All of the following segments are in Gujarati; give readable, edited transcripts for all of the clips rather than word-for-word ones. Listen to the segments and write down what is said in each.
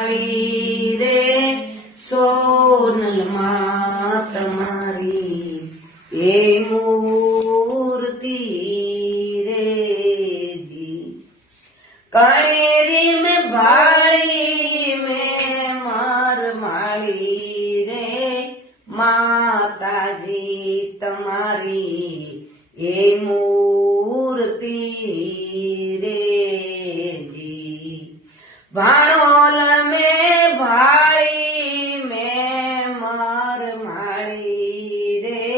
રે સોનલમાં તમારી એ મૂર્તિ રે જી કણેરી में भाड़ी में मार माली रे माताजी તમારી એ મૂર્તિ રે જી भाणोल में भाई में मार माड़ी रे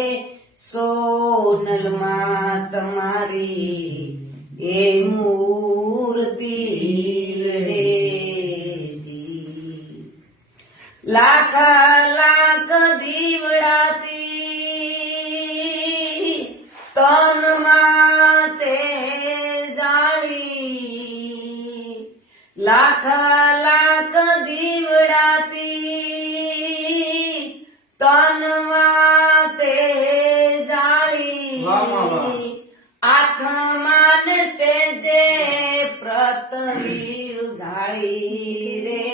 सोनल मां તમારી એ મૂર્તિ રે જી લાખ લાખ દીવડાતી તન માતે જાળી લાખ લાખ દીવડાતી તન માતે જાળી આત્માન તેજે પ્રતવી ઉજાળી રે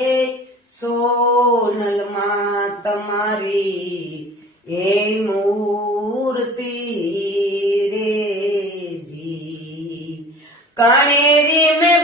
સોનલ માં તમારી એ મૂર્તિ રે જી કણેરી में